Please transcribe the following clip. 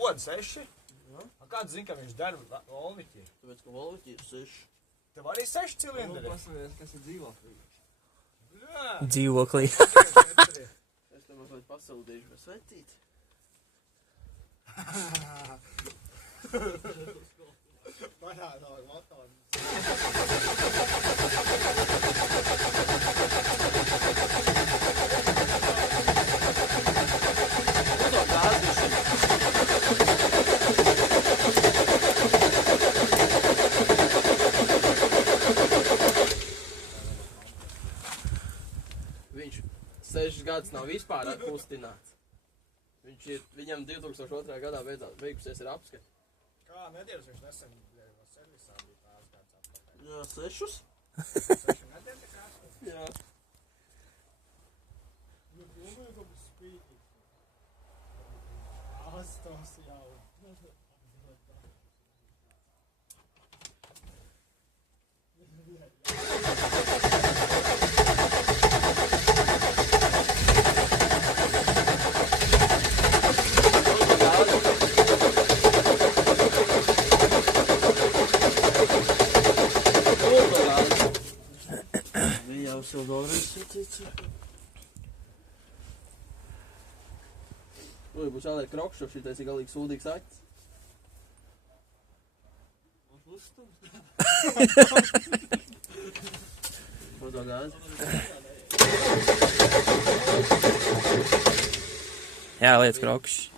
Ko, 6? Kāds zina, ka viņš der Volviķi? Tāpēc, ka Volviķi ir 6. Tev arī 6 cilindri? Pasavies, kas ir dzīvoklī. Dzīvoklī. Es tev mazliet pasildīšu vai svetīt. Parādāk motoru. Uzot gāzduši. Viņš 6 gadus nav vispār kustināts. Viņam 2002. gadā beigusies ir apskati. Kā nedēļas viņš nesen servisā bija pāris gadus atpakaļ? Jā, 6? 6 nedēļas tā kā? Jā. Domāju, ka būs spītīgi. Astos jau. Jau vēlreiz satīts. Būs jāliek krokšu, šitais ir galīgi sūdīgs akts. Mazā gāzi. Jā, liec krokšs.